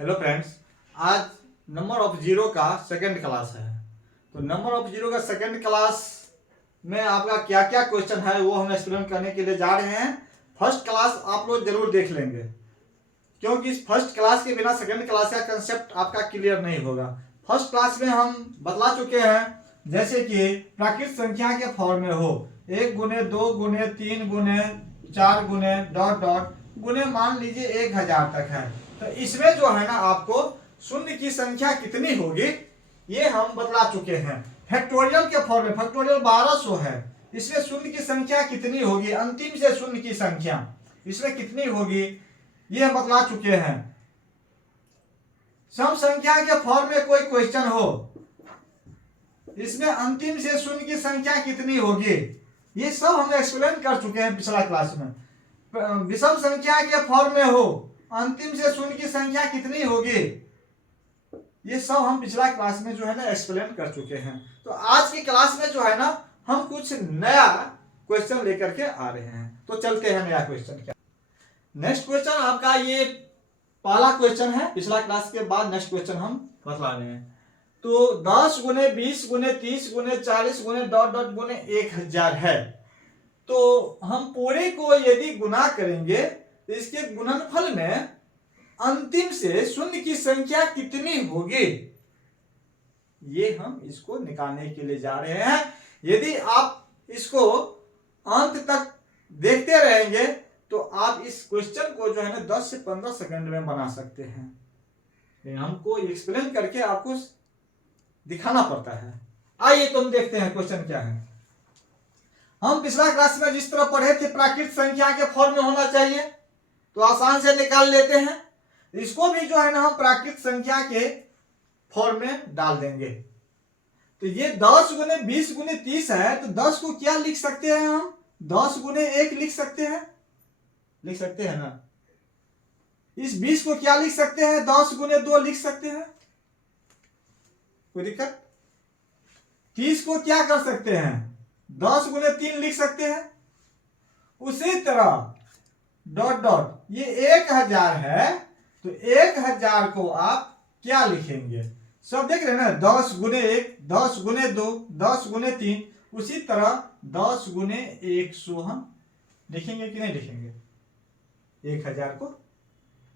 Hello friends, आज number of zero का second class है। तो नंबर ऑफ जीरो का सेकंड क्लास में आपका क्या क्या क्वेश्चन है वो हम एक्सप्लेन करने के लिए जा रहे हैं। फर्स्ट क्लास आप लोग जरूर देख लेंगे, क्योंकि इस फर्स्ट क्लास के बिना सेकंड क्लास का कंसेप्ट आपका क्लियर नहीं होगा। फर्स्ट क्लास में हम बतला चुके हैं, जैसे कि प्राकृत संख्या के फॉर्म में हो 1 गुने 2 गुने 3 गुने 4 गुने डॉट डॉट गुने मान लीजिए 1000 तक है। तो इसमें जो है ना आपको शून्य की संख्या कितनी होगी ये हम बतला चुके हैं। फैक्टोरियल के फॉर्म में फैक्टोरियल 1200 है, इसमें शून्य की संख्या कितनी होगी, अंतिम से शून्य की संख्या इसमें कितनी होगी ये हम बतला चुके हैं। सम संख्या के फॉर्म में कोई क्वेश्चन हो, इसमें अंतिम से शून्य की संख्या कितनी होगी ये सब हम एक्सप्लेन कर चुके हैं पिछला क्लास में। विषम संख्या के फॉर्म में हो अंतिम से शून्य की संख्या कितनी होगी ये सब हम पिछला क्लास में जो है ना एक्सप्लेन कर चुके हैं। तो आज की क्लास में जो है ना हम कुछ नया क्वेश्चन लेकर के आ रहे हैं। तो चलते हैं नया क्वेश्चन क्या। नेक्स्ट क्वेश्चन आपका ये पहला क्वेश्चन है, पिछला क्लास के बाद नेक्स्ट क्वेश्चन हम बतला रहे हैं। तो 10 गुने 20 गुने 30 गुने 40 गुने डॉट डॉट गुने 1000 है। तो हम पूरे को यदि गुना करेंगे तो इसके गुणनफल में अंतिम से शून्य की संख्या कितनी होगी ये हम इसको निकालने के लिए जा रहे हैं। यदि आप इसको अंत तक देखते रहेंगे तो आप इस क्वेश्चन को जो है ना 10 से 15 सेकंड में बना सकते हैं। हमको एक्सप्लेन करके आपको दिखाना पड़ता है। आइए तो हम देखते हैं क्वेश्चन क्या है। हम पिछला क्लास में जिस तरह पढ़े थे प्राकृत संख्या के फॉर्म में होना चाहिए, तो आसान से निकाल लेते हैं। इसको भी जो है ना हम प्राकृत संख्या के फॉर्म में डाल देंगे। तो ये 10 गुने 20 गुने 30 है, तो 10 को क्या लिख सकते हैं हम, 10 गुने 1 लिख सकते हैं, लिख सकते हैं ना। इस 20 को क्या लिख सकते हैं, 10 गुने 2 लिख सकते हैं, कोई दिक्कत। 30 को क्या कर सकते हैं, 10 गुने 3 लिख सकते हैं। उसी तरह डॉट डॉट ये 1000 है, तो 1000 को आप क्या लिखेंगे, सब देख रहे हैं ना, 10 गुने 1 10 गुने 2 10 गुने 3, उसी तरह 10 गुने 100 हम लिखेंगे कि नहीं लिखेंगे 1000 को,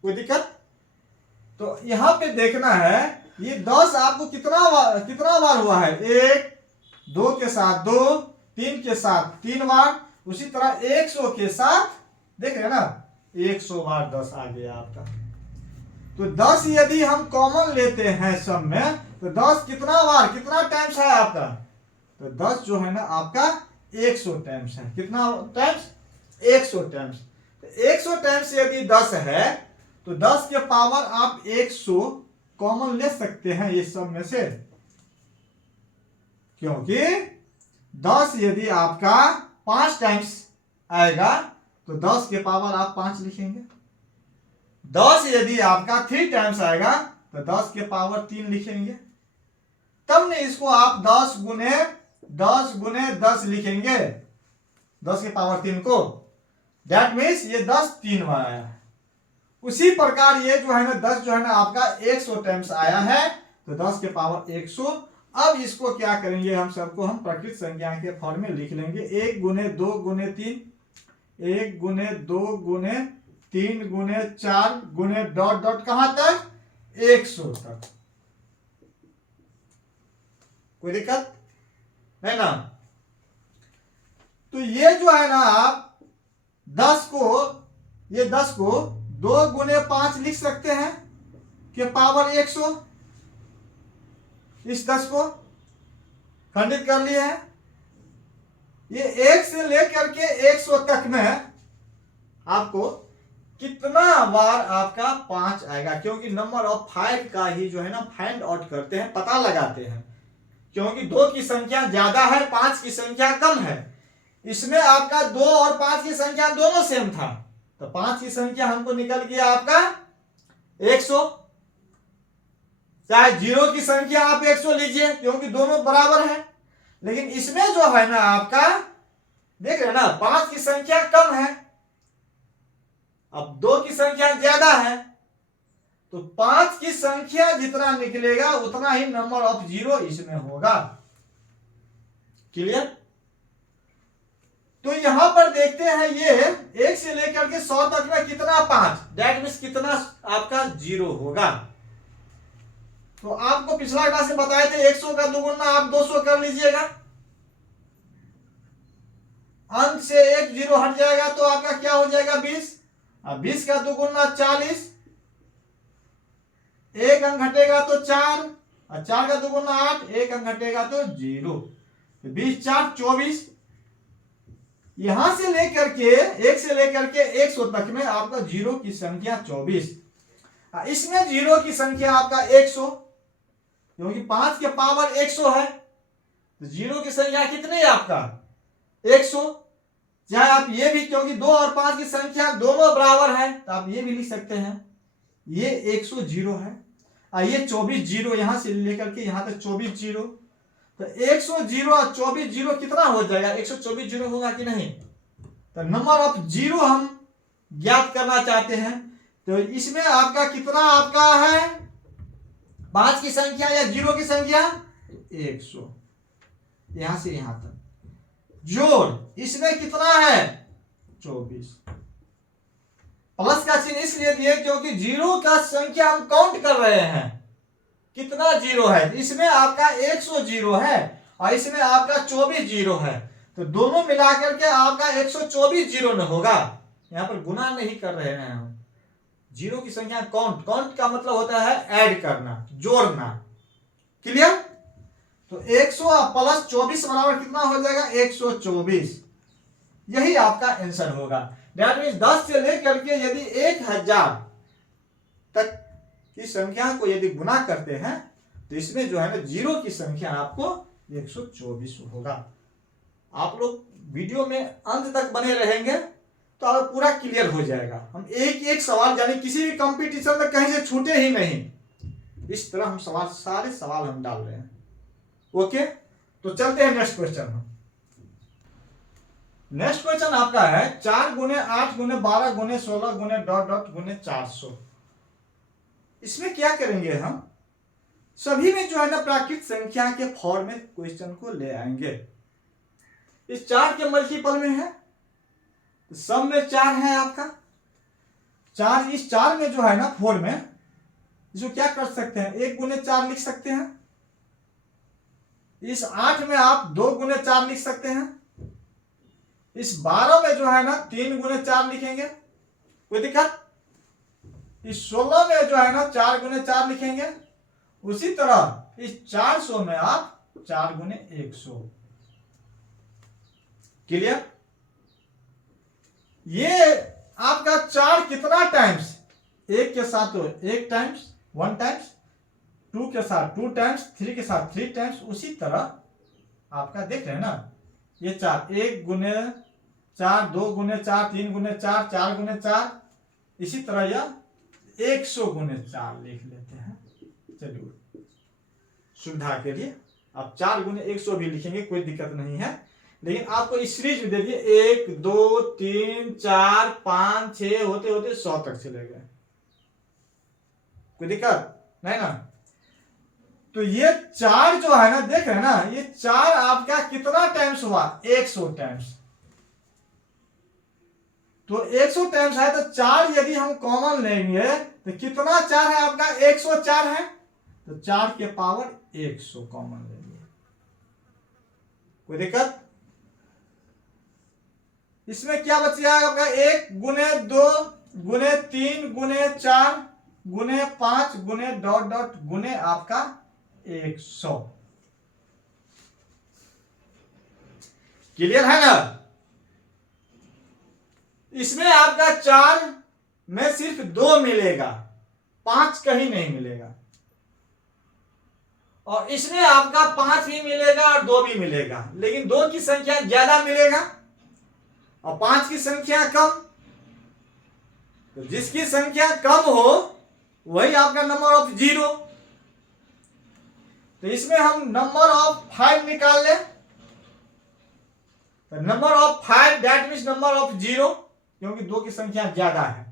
कोई दिक्कत। तो यहां पे देखना है ये 10 आपको कितना बार हुआ है, 1 2 के साथ 2 3 के साथ 3 बार, उसी तरह 100 के साथ देख रहे हैं ना 100 बार 10 आ गया आपका। तो 10 यदि हम कॉमन लेते हैं सब में तो 10 कितना बार कितना टाइम्स है आपका, तो 10 जो है ना आपका 100 टाइम्स है। कितना टाइम्स, 100 टाइम्स। तो 100 टाइम्स यदि 10 है तो 10 के पावर आप 100 कॉमन ले सकते हैं ये सब में से, क्योंकि 10 यदि आपका 5 टाइम्स आएगा तो 10 के पावर आप 5 लिखेंगे। 10 यदि आपका 3 टाइम्स आएगा तो 10 के पावर 3 लिखेंगे। तब ने इसको आप 10 गुने 10 लिखेंगे, 10 के पावर 3 को। दैट मीन्स ये 10 3 बार आया है। उसी प्रकार ये जो है ना 10 जो है ना आपका 100 टाइम्स आया है, तो 10 के पावर 100। अब इसको क्या करेंगे, हम सबको हम प्राकृत संख्या के फॉर्म में लिख लेंगे। 1 गुने 2 गुने 3 1 गुने 2 गुने 3 गुने 4 गुने डॉट डॉट कहां तक, 100 तक, कोई दिक्कत है ना। तो ये जो है ना आप 10 को 2 गुने 5 लिख सकते हैं के पावर 100। इस 10 को खंडित कर लिए हैं। ये 1 से लेकर के 100 तक में आपको कितना बार आपका 5 आएगा, क्योंकि नंबर ऑफ 5 का ही जो है ना फाइंड आउट करते हैं, पता लगाते हैं। क्योंकि 2 की संख्या ज्यादा है 5 की संख्या कम है, इसमें आपका 2 और 5 की संख्या दोनों सेम था, तो 5 की संख्या हमको निकल गया आपका 100। चाहे 0 की संख्या आप 100 लीजिए क्योंकि दोनों बराबर है, लेकिन इसमें जो है ना आपका देख रहे हैं ना 5 की संख्या कम है, अब 2 की संख्या ज्यादा है, तो 5 की संख्या जितना निकलेगा उतना ही नंबर ऑफ जीरो इसमें होगा। क्लियर? तो यहां पर देखते हैं ये 1 से लेकर के 100 तक में कितना 5, दैट मीन्स कितना आपका जीरो होगा। तो आपको पिछला क्लास में बताए थे 100 का दुगुना आप 200 कर लीजिएगा, अंक से एक जीरो हट जाएगा तो आपका क्या हो जाएगा 20, अब 20 का दुगुना 40, एक अंक घटेगा तो 4, और 4 का दुगुना 8, एक अंक घटेगा तो 0, 20 4 24। यहां से लेकर के 1 से लेकर के 100 तक में आपका जीरो की संख्या 24, इसमें जीरो की संख्या आपका 100, क्योंकि 5 के पावर 100 है, तो जीरो की संख्या कितनी है आपका 100। चाहे आप ये भी, क्योंकि 2 और 5 की संख्या दोनों बराबर है, तो आप ये भी लिख सकते हैं ये 100 जीरो है, और ये 24 जीरो, यहां से लेकर के यहां तक 24 जीरो, तो 100 जीरो और 24 जीरो कितना हो जाएगा 124 जीरो होगा कि नहीं। तो नंबर ऑफ जीरो हम ज्ञात करना चाहते हैं, तो इसमें आपका कितना आपका है 5 की संख्या या जीरो की संख्या 100, यहां से यहां तक जोड़, इसमें कितना है 24, प्लस का चिन्ह इसलिए दिए क्योंकि जीरो का संख्या हम काउंट कर रहे हैं कितना जीरो है, इसमें आपका 100 जीरो है और इसमें आपका 24 जीरो है, तो दोनों मिलाकर के आपका 124 जीरो न होगा। यहां पर गुना नहीं कर रहे हैं हम, जीरो की संख्या काउंट, काउंट का मतलब होता है ऐड करना, जोड़ना। क्लियर? तो 100 प्लस 24 बराबर कितना हो जाएगा 124, यही आपका आंसर होगा। दैट मीन्स 10 से लेकर के यदि 1000 तक की संख्या को यदि गुना करते हैं तो इसमें जो है ना जीरो की संख्या आपको 124 होगा। आप लोग वीडियो में अंत तक बने रहेंगे तो आप पूरा क्लियर हो जाएगा। हम एक एक सवाल, यानी किसी भी कंपटीशन में कहीं से छूटे ही नहीं, इस तरह हम सवाल, सारे सवाल हम डाल रहे हैं। ओके, तो चलते हैं नेक्स्ट क्वेश्चन। हम नेक्स्ट क्वेश्चन आपका है 4 गुने 8 गुने 12 गुने 16 गुने डॉट डॉट गुने 400। इसमें क्या करेंगे हम, सभी में जो है ना प्राकृत संख्या के फॉर्म में क्वेश्चन को ले आएंगे। इस 4 के मल्टीपल में है, सब में 4 है आपका 4, इस 4 में जो है ना 4 में इसको क्या कर सकते हैं 1 गुने 4 लिख सकते हैं, इस 8 में आप 2 गुने 4 लिख सकते हैं, इस 12 में जो है ना 3 गुने 4 लिखेंगे, कोई दिक्कत। इस 16 में जो है ना 4 गुने 4 लिखेंगे, उसी तरह इस 400 में आप 4 गुने 100। क्लियर? ये आपका 4 कितना टाइम्स, 1 के साथ तो 1 टाइम्स 1 टाइम्स, 2 के साथ 2 टाइम्स, 3 के साथ 3 टाइम्स, उसी तरह आपका देख रहे हैं ना ये 4, 1 गुने 4, 2 गुने 4, 3 गुने 4, 4 गुने 4, इसी तरह यह 100 गुने 4 लिख लेते हैं। चलिए सुविधा के लिए आप 4 गुने 100 भी लिखेंगे, कोई दिक्कत नहीं है, लेकिन आपको इस सीरीज में दे दिए 1 2 3 4 5 6 होते होते 100 तक चले गए, कोई दिक्कत नहीं ना। तो ये 4 जो है ना देख रहे हैं ना, ये 4 आपका कितना टाइम्स हुआ 100 टाइम्स, तो 100 टाइम्स है, तो 4 यदि हम कॉमन लेंगे तो कितना 4 है आपका 104 है, तो 4 के पावर 100 कॉमन लेंगे, कोई दिक्कत। इसमें क्या बच जाएगा आपका 1 गुने 2 गुने 3 गुने 4 गुने 5 गुने डॉट डॉट गुने आपका 100। क्लियर है ना। इसमें आपका 4 में सिर्फ 2 मिलेगा, 5 कहीं नहीं मिलेगा, और इसमें आपका 5 भी मिलेगा और 2 भी मिलेगा, लेकिन 2 की संख्या ज्यादा मिलेगा और 5 की संख्या कम। तो जिसकी संख्या कम हो वही आपका नंबर ऑफ जीरो। तो इसमें हम नंबर ऑफ 5 निकाल ले, तो number of 5 that means number of zero, क्योंकि 2 की संख्या ज्यादा है।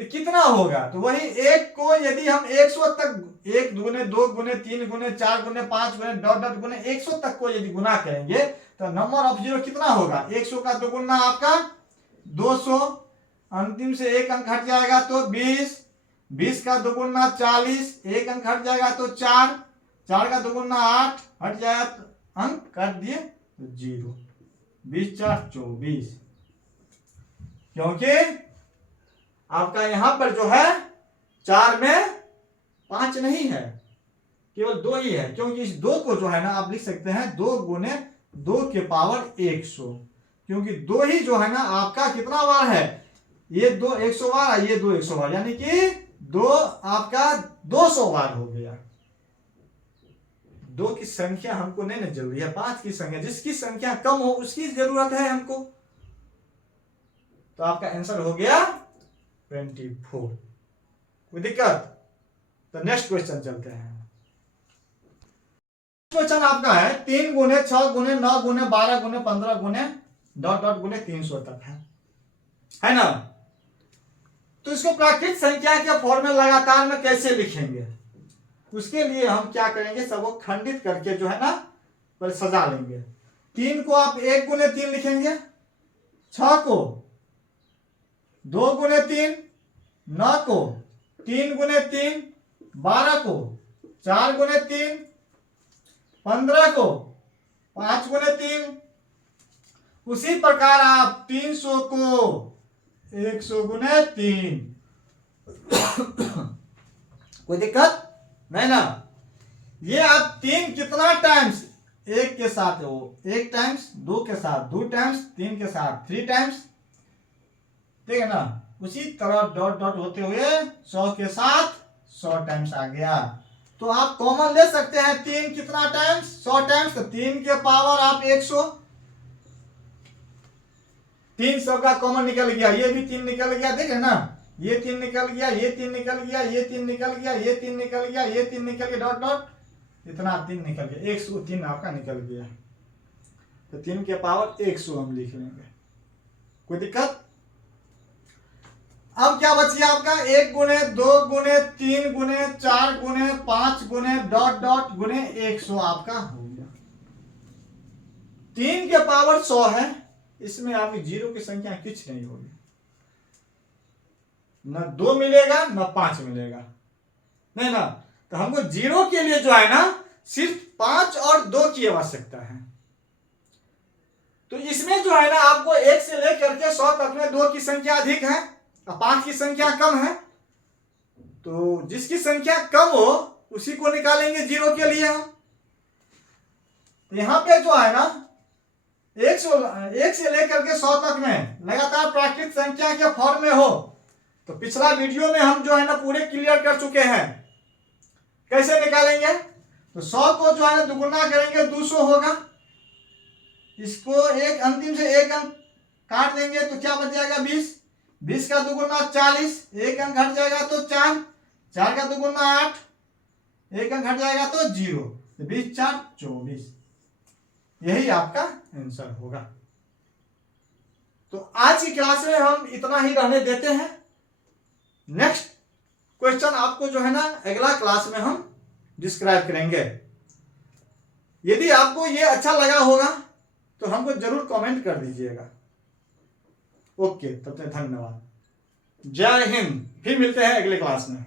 तो कितना होगा? तो वही एक को यदि हम 100 तक 1 गुने 2 गुने 3 गुने 4 गुने 5 गुने डॉट डॉट गुने 100 तक को यदि गुना करेंगे तो नंबर ऑफ जीरो कितना होगा? 100 का दोगुना आपका 200, अंतिम से एक अंक हट जाएगा तो 20, 20 का दोगुना 40, एक अंक हट जाएगा तो 4, 4 का दोगुना 8, हट जाएगा तो अंक काट दिए तो 0, 20 4 24, क्योंकि आपका यहां पर जो है 4 में 5 नहीं है, केवल 2 ही है, क्योंकि इस 2 को जो है ना आप लिख सकते हैं 2 गुने 2 के पावर 100, क्योंकि 2 ही जो है ना आपका कितना बार है? ये 2 100 बार, ये 2 100 बार, यानी कि 2 आपका 200 बार हो गया। 2 की संख्या हमको नहीं ना जरूरी है, 5 की संख्या, जिसकी संख्या कम हो उसकी जरूरत है हमको। तो आपका आंसर हो गया 24। कोई दिक्कत? तो नेक्स्ट क्वेश्चन चलते हैं। क्वेश्चन आपका है 3 गुने 6 गुने 9 गुने 12 गुने 15 गुने डॉट डॉट गुने 300 तक है ना? तो इसको प्राकृत संख्या के फॉर्म में लगातार में कैसे लिखेंगे? उसके लिए हम क्या करेंगे, सबको खंडित करके जो है ना पर सजा लेंगे। 3 को आप 1 गुने 3 लिखेंगे, 6 को 2 गुने 3, 9 को 3 गुने 3, 12 को 4 गुने 3, 15 को 5 गुने 3। उसी प्रकार आप 300 को 100 गुने 3। कोई दिक्कत नहीं ना? ये आप 3 कितना टाइम्स? 1 के साथ हो 1 टाइम्स, 2 के साथ 2 टाइम्स, 3 के साथ 3 टाइम्स, ठीक है ना? उसी तरह डॉट डॉट होते हुए 100 के साथ 100 टाइम्स आ गया। तो आप कॉमन ले सकते हैं 3 कितना टाइम्स? 100 टाइम्स, तो 3 के पावर आप 100, 3 100 का कॉमन निकल गया, ये भी 3 निकल गया, देखे ना? ये 3 निकल गया, ये 3 निकल गया, ये 3 निकल गया, ये 3 निकल गया, ये 3 निकल गया, डॉट डॉट इतना 3 निकल गया, 103 आपका निकल गया। तो 3 के पावर 100 हम लिख लेंगे। कोई दिक्कत? अब क्या बच गया आपका? 1 गुने 2 गुने 3 गुने 4 गुने 5 गुने डॉट डॉट गुने 100 आपका हो गया। 3 के पावर 100 है, इसमें आपकी जीरो की संख्या कुछ नहीं होगी, न 2 मिलेगा न 5 मिलेगा, नहीं ना? तो हमको जीरो के लिए जो है ना सिर्फ 5 और 2 की आवश्यकता है। तो इसमें जो है ना आपको 1 से लेकर के 100 तक में 2 की संख्या अधिक है और 5 की संख्या कम है। तो जिसकी संख्या कम हो उसी को निकालेंगे जीरो के लिए हम। यहां पे जो है ना 1 से लेकर के 100 तक में लगातार प्राकृत संख्या के फॉर्म में हो, तो पिछला वीडियो में हम जो है ना पूरे क्लियर कर चुके हैं कैसे निकालेंगे। तो 100 को जो है ना दुगुना करेंगे 200 होगा, इसको एक अंतिम से एक अंक काट देंगे तो क्या बच जाएगा 20, 20 का दुगुना 40, एक अंक हट जाएगा तो 4, 4 का दुगुना 8, एक अंक हट जाएगा तो 0, 20 4 24, यही आपका आंसर होगा। तो आज की क्लास में हम इतना ही रहने देते हैं। नेक्स्ट क्वेश्चन आपको जो है ना अगला क्लास में हम डिस्क्राइब करेंगे। यदि आपको ये अच्छा लगा होगा तो हमको जरूर कमेंट कर दीजिएगा। ओके, तब तक धन्यवाद। जय हिंद। फिर मिलते हैं अगले क्लास में।